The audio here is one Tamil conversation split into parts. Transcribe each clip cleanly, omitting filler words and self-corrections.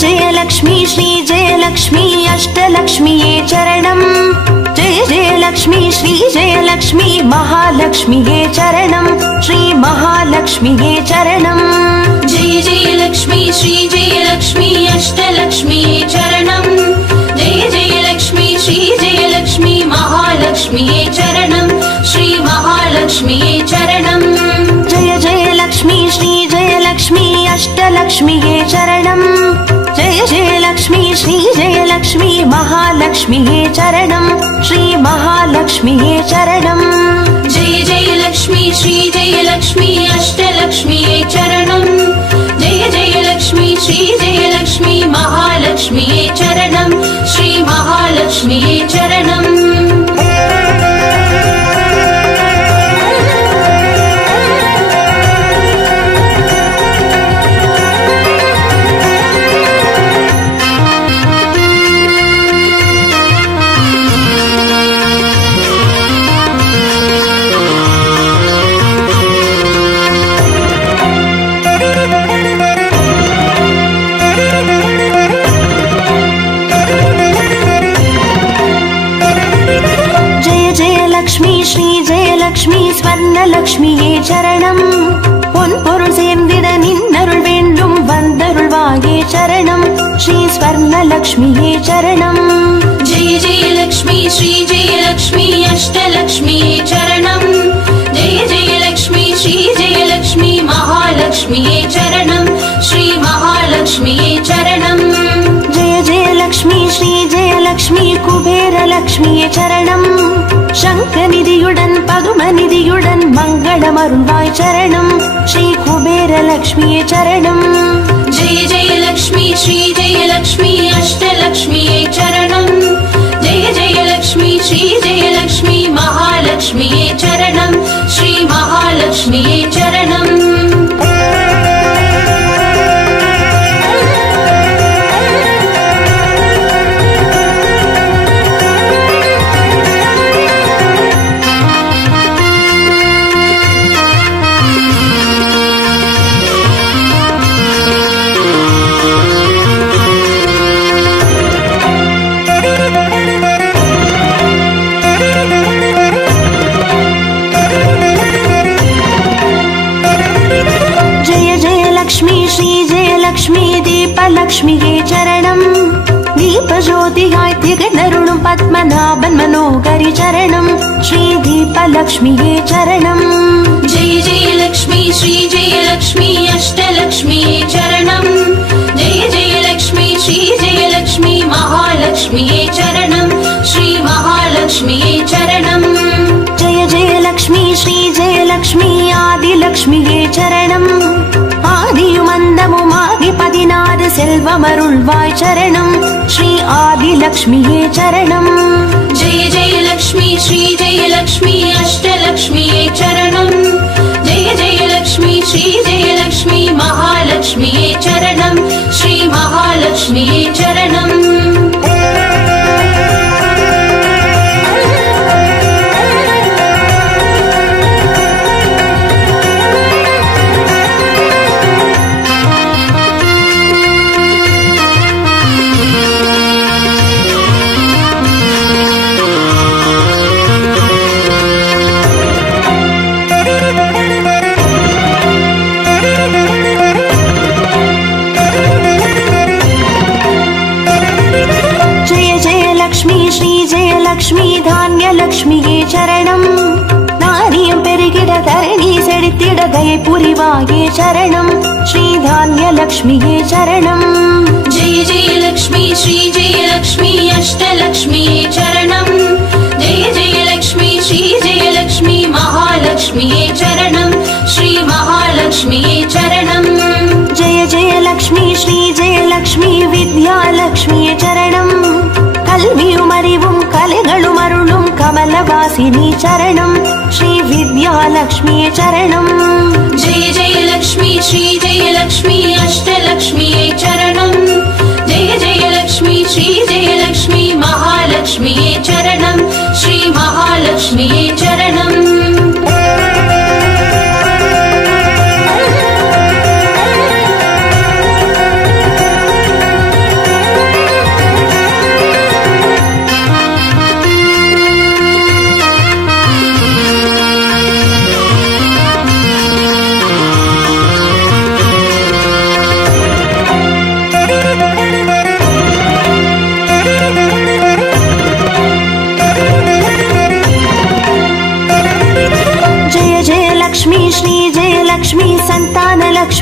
जय लक्ष्मी श्री जय लक्ष्मी अष्टलक्ष्मीये चरणम् जय जय लक्ष्मी श्री जय लक्ष्मी महालक्ष्मीये चरणम् श्री महालक्ष्मीये चरणम् जय जय लक्ष्मी श्री जय लक्ष्मी अष्टलक्ष्मीये चरणम् जय जय लक्ष्मी श्री जय लक्ष्मी महालक्ष्मीये चरणम् श्री महालक्ष्मीये चरणम् जय जय लक्ष्मी श्री जय लक्ष्मी अष्टलक्ष्मीये चरणम् जय जय लक्ष्मी श्री जय लक्ष्मी महालक्ष्मीये चरणम् श्री महालक्ष्मीये चरणम् जय जय लक्ष्मी श्री जय लक्ष्मी अष्टलक्ष्मीये चरणम् जय जय लक्ष्मी श्री जय लक्ष्मी महालक्ष्मीये चरणम् श्री महालक्ष्मीये चरणम् ஸ்வர்ணலக்ஷ்மியே சரணம் பொன்பொருள் சேர்ந்திட நின்னருள் வேண்டும் வந்தருள்வாயே சரணம் ஸ்ரீ ஸ்வர்ணலக்ஷ்மியே சரணம் जय जय लक्ष्मी श्री जय लक्ष्मी अष्टलक्ष्मीये चरणम् जय जय लक्ष्मी श्री जय लक्ष्मी महालक्ष्मीये चरणम् श्री महालक्ष्मीये चरणम् जय जय लक्ष्मी श्री जय लक्ष्मी कुबेरलक्ष्मिये चरणम् शङ्खनिधियुடன் பதுமநிதியுடன் மங்களமருள்வாய் சரணம் ஸ்ரீ குபேரலக்ஷ்மியே சரணம் जय जय लक्ष्मी श्री जय लक्ष्मी अष्टलक्ष्मीये चरणम् जय जय लक्ष्मी श्री जय लक्ष्मी महालक्ष्मीये चरणम् श्री महालक्ष्मीये चरणम् லக்ஷ்மியே சரணம் தீபஜோதியாய் திகழருளும் பத்மநாபன் மனோகரி சரணம் ஸ்ரீ தீபலக்ஷ்மியே சரணம் जय जय लक्ष्मी श्री जय लक्ष्मी अष्टलक्ष्मीये चरणम् जय जय लक्ष्मी श्री जय लक्ष्मी महालक्ष्मीये चरणम् श्री महालक्ष्मीये चरणम् जय जय लक्ष्मी श्री जय लक्ष्मी आदिलक्ष्मिये चरणम् ஆதியுமந்தமுமாகி 16 செல்வமருள்வாய் சரணம் ஸ்ரீ ஆதிலக்ஷ்மியே சரணம் जय जय लक्ष्मी श्री जय लक्ष्मी अष्टलक्ष्मीये चरणम् जय जय लक्ष्मी श्री जय लक्ष्मी महालक्ष्मीये चरणम् श्री महालक्ष्मीये चरणम् லக்ஷ்மி தானிய லக்ஷ்மியே சரணம் தானியம் பெருகிட தரணி செழித்திட தயை புரிவாயே சரணம் ஸ்ரீ தானிய லக்ஷ்மியே சரணம் जय जय लक्ष्मी श्री जय लक्ष्मी अष्टलक्ष्मीये चरणम् जय जय लक्ष्मी श्री जय लक्ष्मी महालक्ष्मीये चरणम् श्री महालक्ष्मीये चरणम् जय जय लक्ष्मी श्री जय लक्ष्मी विद्यालक्ष्मिये चरणम् கல்வியும் அறிவும் கலைகளும் அருளும் கமலவாசினி சரணம் ஸ்ரீ வித்யாலக்ஷ்மியே சரணம் जय जय लक्ष्मी श्री जय लक्ष्मी अष्टलक्ष्मीये चरणम् जय जय लक्ष्मी श्री जय लक्ष्मी महालक्ष्मीये चरणम् श्री महालक्ष्मीये चरणम्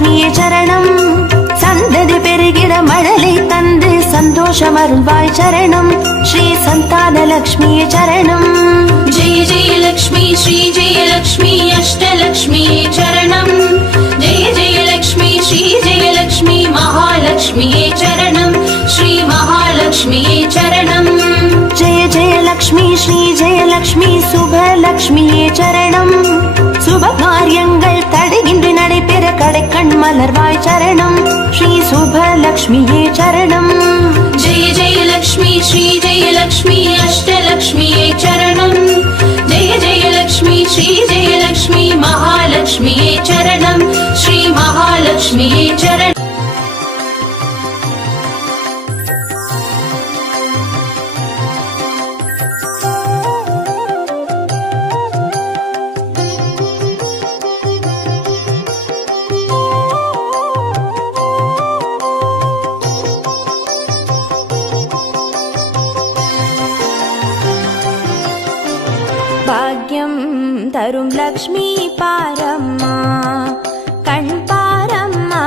லக்ஷ்மியே சரணம். சந்ததி பெருகிட மழலை தந்து சந்தோஷம் அருள்வாய் சரணம். ஸ்ரீ சந்தான லக்ஷ்மியே சரணம். जय जय लक्ष्मी श्री जय लक्ष्मी अष्टलक्ष्मी चरणम. जय जय लक्ष्मी श्री जय लक्ष्मी महालक्ष्मी चरणम. श्री महालक्ष्मी चरणम. जय जय लक्ष्मी श्री जय लक्ष्मी शुभ लक्ष्मिये சரணம். சுப காரியங்கள் தடையின்றி நடைபெற கடைக்கண் மலர்வாய் சரணம். ஸ்ரீ சுப லக்ஷ்மியே சரணம். जय जय लक्ष्मी श्री जय लक्ष्मी अष्टलक्ष्मी चरणम. जय जय लक्ष्मी श्री जय लक्ष्मी महालक्ष्मी चरणम. श्री महालक्ष्मी चरणम. பாக்யம் தரும் லக்ஷ்மி பாரம்மா கண் பாரம்மா.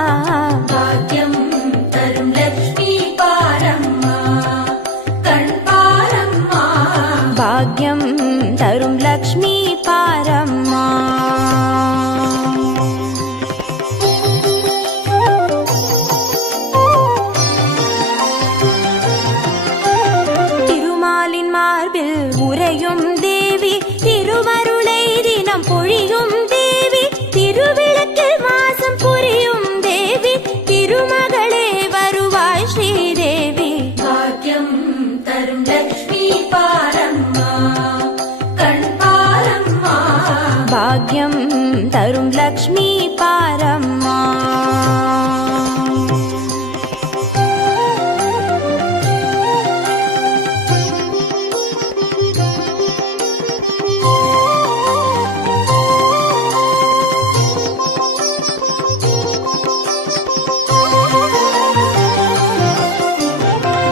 भाग्यं तरुं लक्ष्मी पारम्मा कण् पारम्मा. பாக்யம் தரும் லக்ஷ்மி பாரம்மா. திருமாலின் மார்பில் உறையும் தேவி, திருவருளை தினம் பொழியும் தேவி, திருவிளக்கில் வாசம் புரியும் தேவி, திருமகளே வருவாய் ஸ்ரீதேவி. भाग्यं तरुं लक्ष्मी पारम्मा कण् पारम्मा. பாக்யம் தரும் லக்ஷ்மி பாரம்மா.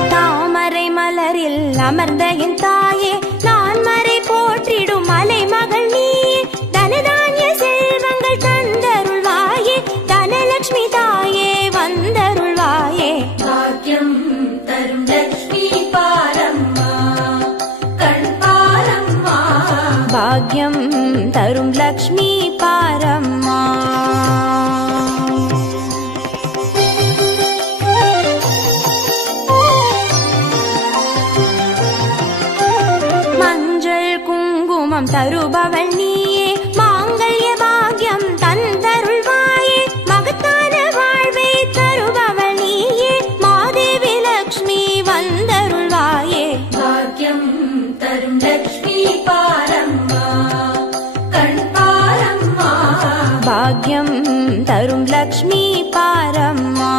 தாமரை மலரில் அமர்ந்த என் தாயே, நான் மறை போற்றிடும் மலை மகள் நீயே, தனதானிய செல்வங்கள் தந்தருள்வாயே, தனலட்சுமி தாயே வந்தருள்வாயே. भाग्यं तरुं लक्ष्मी पारम्मा कण् पारम्मा. பாக்யம் தரும் லக்ஷ்மி பாரம்மா. மஞ்சள் குங்குமம் தருபவள் நீயே, மாங்கல்ய பாக்யம் தந்தருள்வாயே, மகத்தான வாழ்வை தருபவள் நீயே, மாதேவி லக்ஷ்மி வந்தருள்வாயே. भाग्यं तरुं लक्ष्मी पारम्मा कण् पारम्मा. பாக்யம் தரும் லக்ஷ்மி பாரம்மா.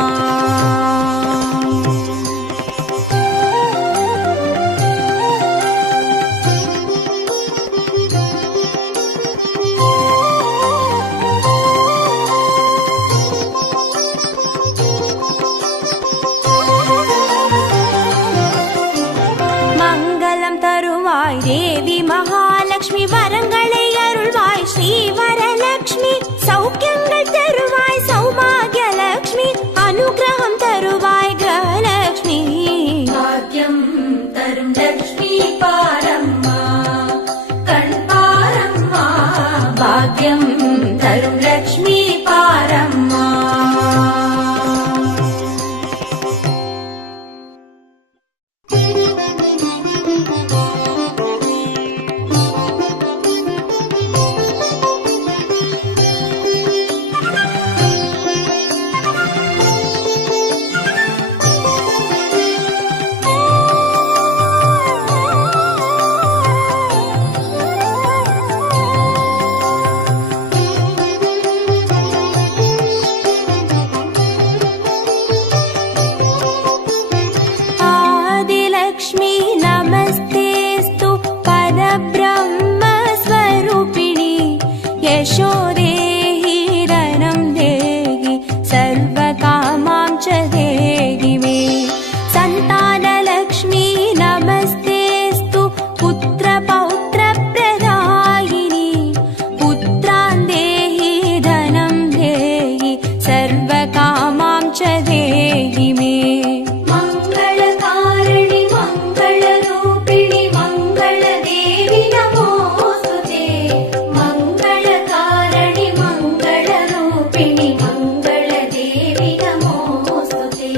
மங்களம் தருவாய் தேவி மகாலட்சுமி, வரங்களை அருள்வாய் ஸ்ரீ வரலட்சுமி, சௌக்கியங்கள் தருவாய் சௌபாகிய லட்சுமி, அனுகிரகம் தருவாய் सर्वकामां च देहि मे। मङ्गलकारिणि मङ्गलरूपिणि मङ्गलदेवि नमोऽस्तुते। मङ्गलकारिणि मङ्गलरूपिणि मङ्गलदेवि नमोऽस्तुते।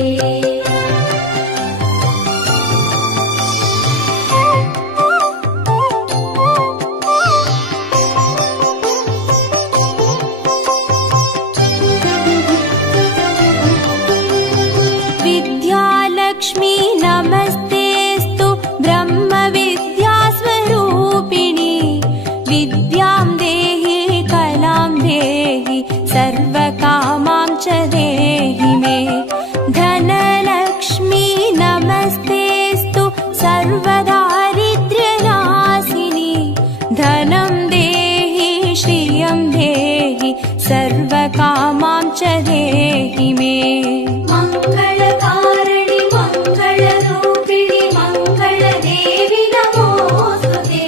विद्यालक्ष्मी नमस्तेऽस्तु ब्रह्मविद्यास्वरूपिणि। विद्यां देहि कलां देहि सर्वकामां च देहि मे। धनलक्ष्मी नमस्तेऽस्तु सर्वदारिद्र्यनाशिनि। धनं देहि श्रियं देहि सर्वकामां च देहि मे। मङ्गलकारिणि मङ्गलरूपिणि मङ्गलदेवि नमोऽस्तुते।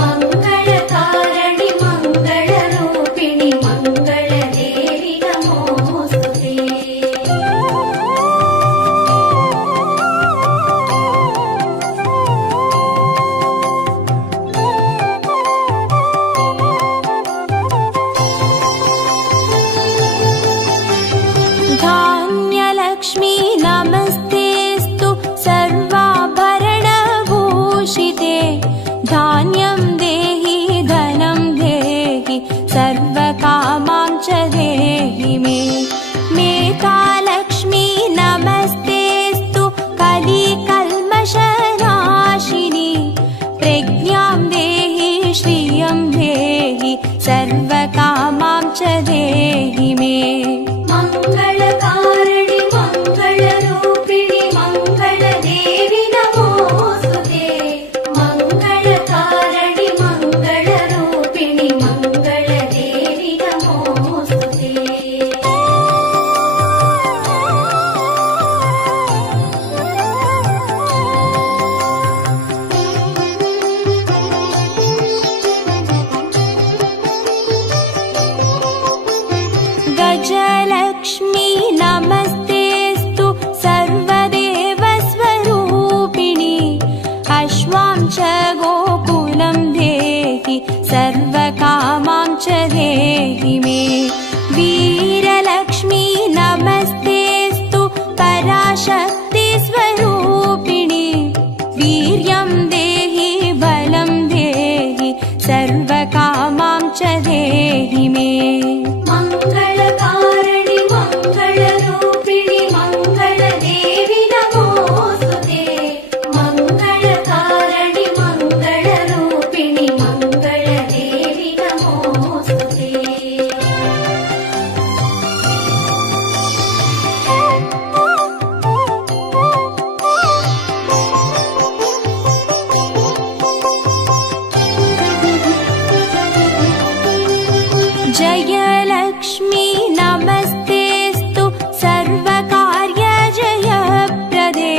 मङ्गलकारिणि मङ्गलरूपिणि मङ्गलदेवि नमोऽस्तुते। धान्यलक्ष्मी नमस्तेऽस्तु सर्वाभरणभूषिते। धान्यं देहि धनं देहि सर्वकामां च देहि मे। मेधालक्ष्मी नमस्तेऽस्तु कलिकल्मषनाशिनि। प्रज्ञां देहि श्रियं देहि सर्वकामां च देहि मे। मङ्गलकारिणि मङ्गलरूपिणि मङ्गलदेवि नमोऽस्तुते। मङ्गलकारिणि मङ्गलरूपिणि मङ्गलदेवि नमोऽस्तुते। गजलक्ष्मी नमस्तेऽस्तु सर्वदेवस्वरूपिणि। अश्वां च गोकुलं देहि सर्वकामां च देहि मे। वीरलक्ष्मी नमस्तेऽस्तु पराशक्तिस्वरूपिणि। वीर्यं देहि बलं देहि सर्वकामां च देहि मे। मङ्गलकारिणि मङ्गलरूपिणि मङ्गलदेवि नमोऽस्तुते। मङ्गलकारिणि मङ्गलरूपिणि मङ्गलदेवि नमोऽस्तुते। जयलक्ष्मी नमस्तेऽस्तु सर्वकार्यजयप्रदे।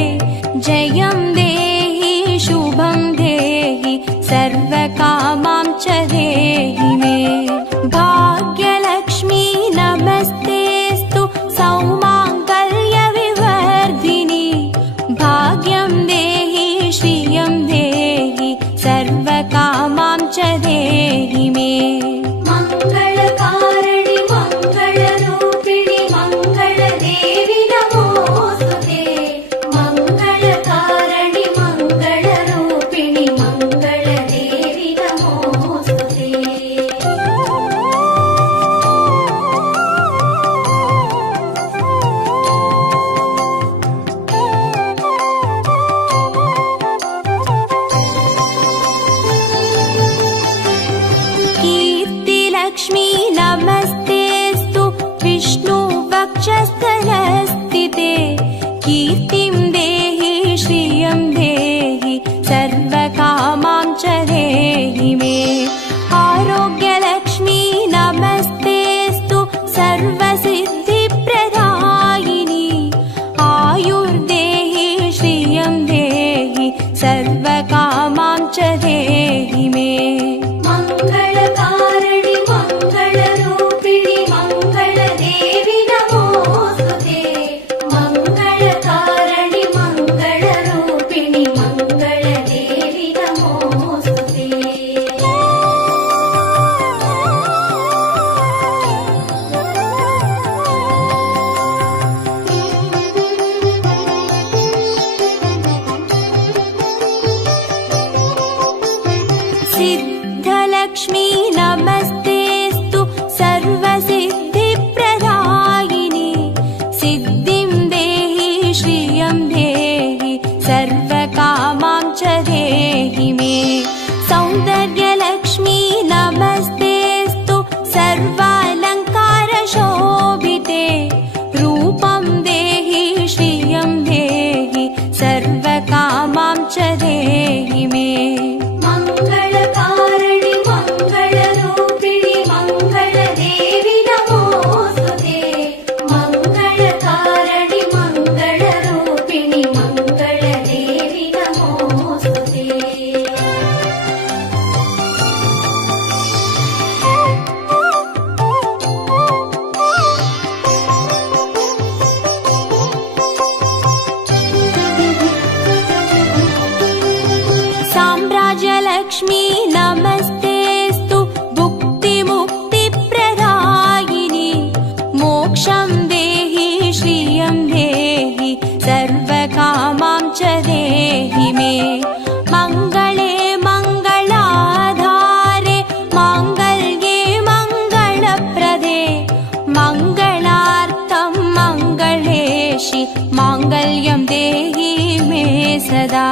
जयं देहि शुभं देहि सर्वकामां च देहि मे। भाग्यलक्ष्मी नमस्तेऽस्तु सौमाङ्गल्यविवर्धिनि। भाग्यं देहि श्रियं देहि सर्वकामां च देहि मे। मङ्गलकारिणि मङ्गलरूपिणि मङ्गलदेवि नमोऽस्तुते। मङ्गलकारिणि मङ्गलरूपिणि मङ्गलदेवि नमोऽस्तुते। कीर्तिलक्ष्मी नमस्तेऽस्तु विष्णुवक्षस्थलस्थिते। कीर्तिं देहि श्रियं देहि सर्वकामां च देहि मे। आरोग्यलक्ष्मी नमस्तेऽस्तु सर्वसिद्धिप्रदायिनि। आयुर्देहि श्रियं देहि सर्वकामां च देहि मे। मङ्गलकारिणि मङ्गलरूपिणि मङ्गलदेवि नमोऽस्तुते। देहि श्रियं देहि सर्वकामां च देहि मे मङ्गले मङ्गलाधारे माङ्गल्ये मङ्गलप्रदे मङ्गलार्थं मङ्गलेशि माङ्गल्यं देहि मे सदा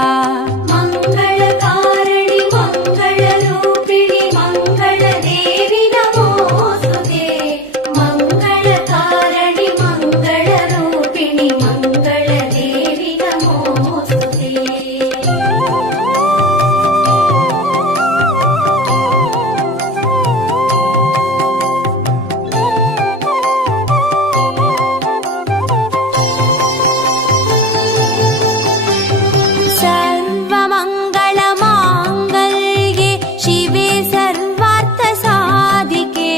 मङ्गलकारिणि मङ्गलरूपिणि मङ्गलदेवि नमोऽस्तुते मङ्गलकारिणि मङ्गलरूपिणि मङ्गलदेवि नमोऽस्तुते सर्वमङ्गलमाङ्गल्ये शिवे सर्वार्थसाधिके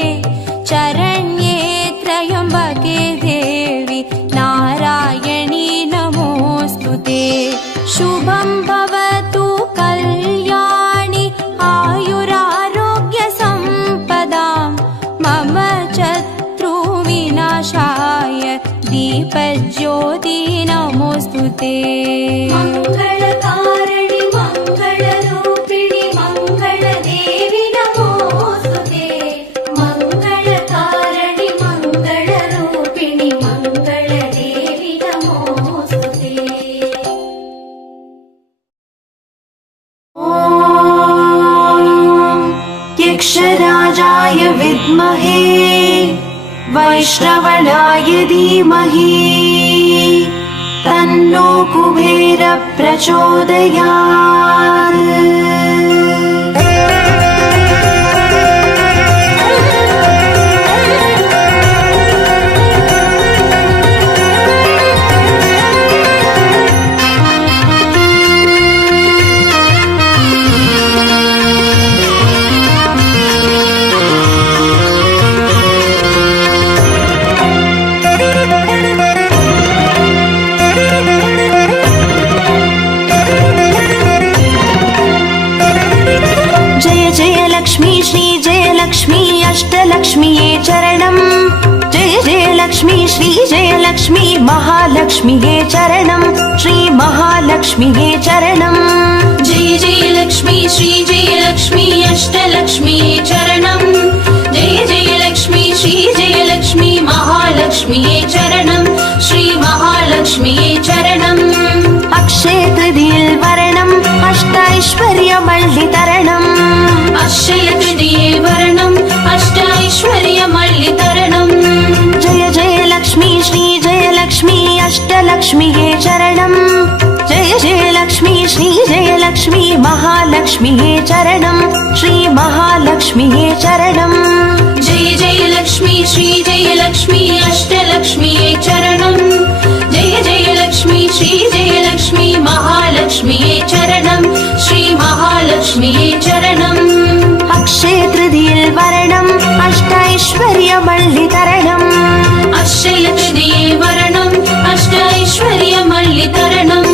शरण्ये त्र्यम्बके देवि नारायणी नमोऽस्तुते शुभं भवतु कल्याणि आयुरारोग्यसम्पदां मम शत्रुविनाशाय दीपज्योति नमोऽस्तुते मङ्गलकारिणि मङ्गलरूपिणि मङ्गलदेवि नमोऽस्तुते मङ्गलकारिणि मङ्गलरूपिणि मङ्गलदेवि नमोऽस्तुते यक्षराजाय विद्महे वैश्रवणाय धीमहि तन्नो कुबेर प्रचोदयात् जय जय लक्ष्मी श्री जय लक्ष्मी अष्टलक्ष्मीये चरणम् जय जय लक्ष्मी श्री जय लक्ष्मी महालक्ष्मीये चरणम् श्री महालक्ष्मीये चरणम् जय जय लक्ष्मी श्री जय लक्ष्मी अष्टलक्ष्मीये चरणम् जय जय लक्ष्मी श्री जय लक्ष्मी महालक्ष्मीये चरणम् श्री महालक्ष्मीये चरणम् अक्षय तृतीये वरणम् अष्टैश्वर्यमल्लितरणम् अक्षय तृतीये वरणम् अष्टैश्वर्यमल्लितरणम् जय जय लक्ष्मी श्री जय लक्ष्मी अष्टलक्ष्मीये चरणम् जय जय लक्ष्मी श्री जय लक्ष्मी महालक्ष्मीये चरणम् श्री महालक्ष्मीये चरणम् जय जय लक्ष्मी श्री जय लक्ष्मी अष्टलक्ष्मीये चरणम् जय जय लक्ष्मी श्री जय लक्ष्मी महालक्ष्मीये चरणम् श्री महालक्ष्मीये चरणम् अक्षय तृतीये वरणम् अष्टैश्वर्यमल्लितरणम् अक्षय तृतीये वरणम् अष्टैश्वर्यमल्लितरणम्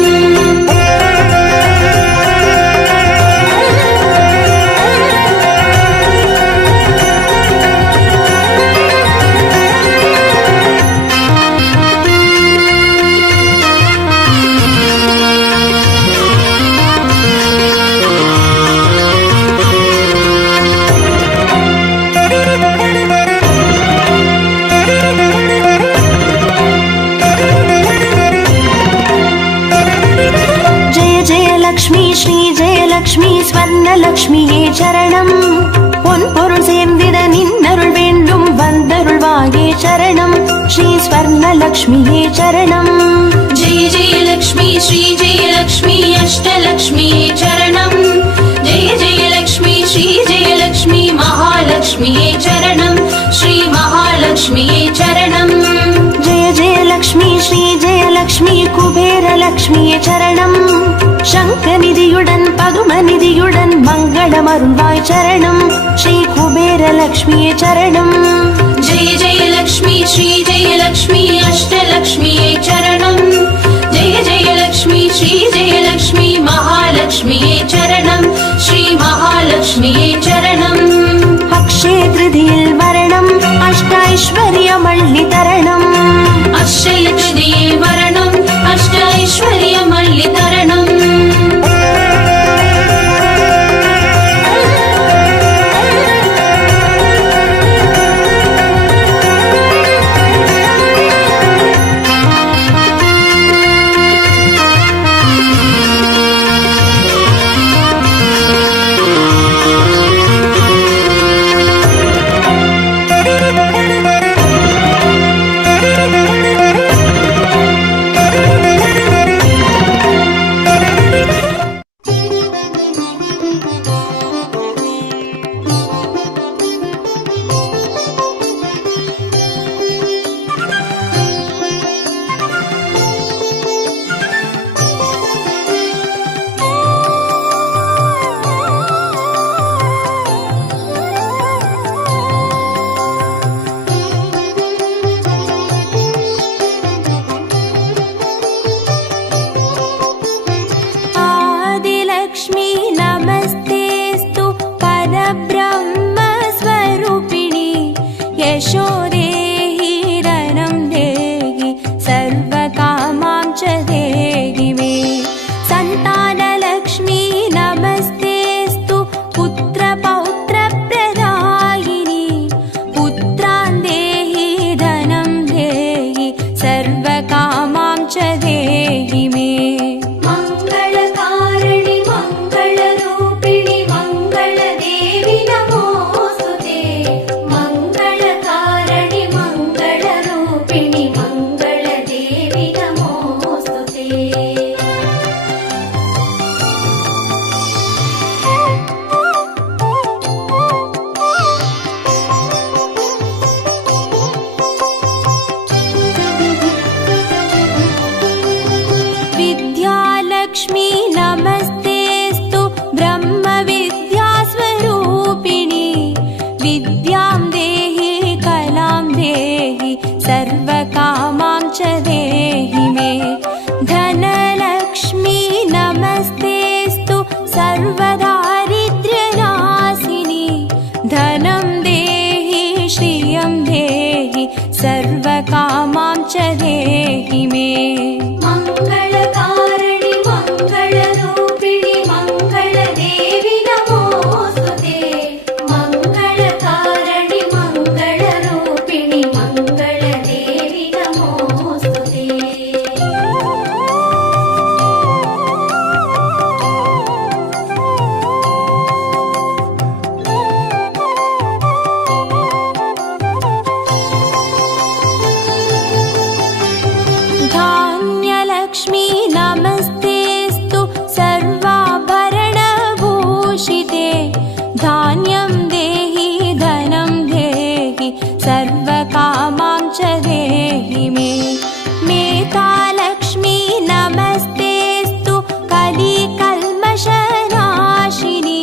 லக்ஷ்மி ஸ்ரீ ஜெயலக்ஷ்மி ஸ்வர்ணலக்ஷ்மியே சரணம் பொன்பொருள் சேர்ந்திட நின்னருள் வேண்டும் வந்தருள்வாயே சரணம் ஸ்ரீ ஸ்வர்ணலக்ஷ்மியே சரணம் जय जय लक्ष्मी श्री जय लक्ष्मी अष्टलक्ष्मीये चरणम् जय जय लक्ष्मी श्री जय लक्ष्मी महालक्ष्मीये चरणम् श्री महालक्ष्मीये चरणम् जय जय लक्ष्मी श्री जय लक्ष्मी कुबेर लक्ष्मिये चरणम् शङ्खनिधियुடன் பதுமநிதியுடன் மங்களமருள்வாய் சரணம் ஸ்ரீ குபேர லக்ஷ்மியே சரணம் जय जय लक्ष्मी श्री जय लक्ष्मी अष्टलक्ष्मीये चरणम् जय जय लक्ष्मी श्री जय लक्ष्मी महालक्ष्मीये चरणम् श्री महालक्ष्मीये चरणम् अक्षय तृतीये वरणम् अष्टैश्वर्यमल्लितरणम् च देहि मे। धनलक्ष्मी नमस्तेऽस्तु सर्वदारिद्र्यनाशिनी। धनं देहि श्रियं देहि सर्वकामां च देहि मे। मङ्गलकारिणि मङ्गलरूपिणि मङ्गलदेवि नमोऽस्तुते। मङ्गलकारिणि मङ्गलरूपिणि मङ्गलदेवि नमोऽस्तुते। धान्यलक्ष्मी नमस्तेऽस्तु सर्वाभरणभूषिते। धान्यं देहि धनं देहि सर्वकामां च देहि मे। मेधालक्ष्मी नमस्तेऽस्तु कलिकल्मषनाशिनी।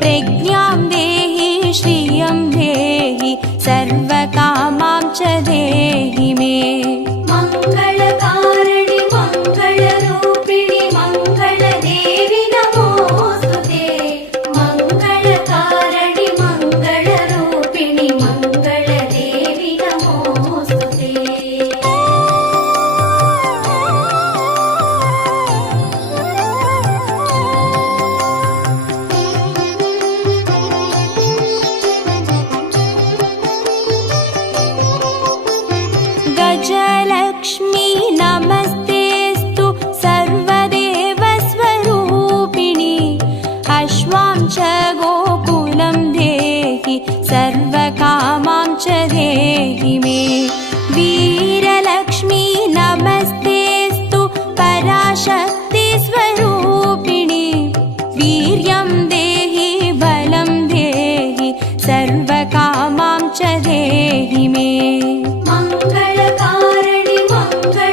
प्रज्ञां देहि श्रियं देहि सर्वकामां च देहि मे। मङ्गलकारिणि मङ्गलरूपिणि मङ्गलदेवि नमोऽस्तुते। मङ्गलकारिणि मङ्गलरूपिणि मङ्गलदेवि नमोऽस्तुते। गजलक्ष्मी नमस्तेऽस्तु सर्वदेवस्वरूपिणी। अश्वां च गोकुलं देहि सर्वकामां च देहि मे। वीरलक्ष्मी नमस्तेऽस्तु पराशक्तिस्वरूपिणी। वीर्यं देहि बलं देहि सर्वकामां च देहि मे। मङ्गलकारिणि मङ्गलरूपिणि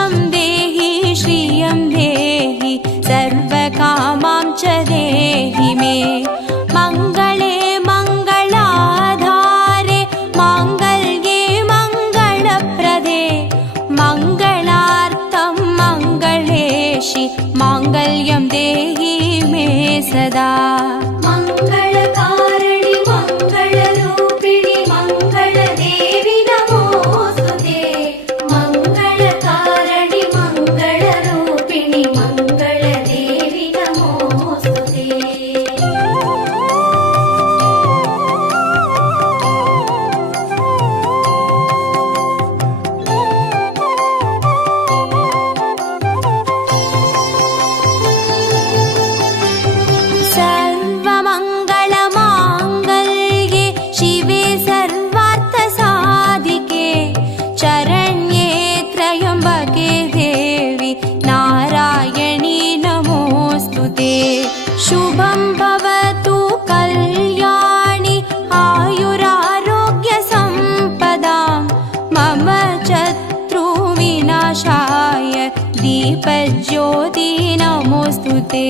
यशं देहि श्रियं देहि सर्वकामां च देहि मे मङ्गले मङ्गलाधारे माङ्गल्ये मङ्गलप्रदे मङ्गलार्थं मङ्गलेशि माङ्गल्यं देहि मे सदा मङ्गलकारिणि मङ्गलरूपिणि मङ्गलदेवि नमोस्तुते मङ्गलकारिणि मङ्गलरूपिणि मङ्गलदेवि नमोस्तुते सर्वमङ्गलमाङ्गल्ये शिवे सर्वार्थसाधिके चरण्ये त्र्यम्बके देवि नारायणी नमोऽस्तु ते शुभं भवतु कल्याणि आयुरारोग्यसम्पदां मम शत्रुविनाशाय दीपज्योति नमोऽस्तु ते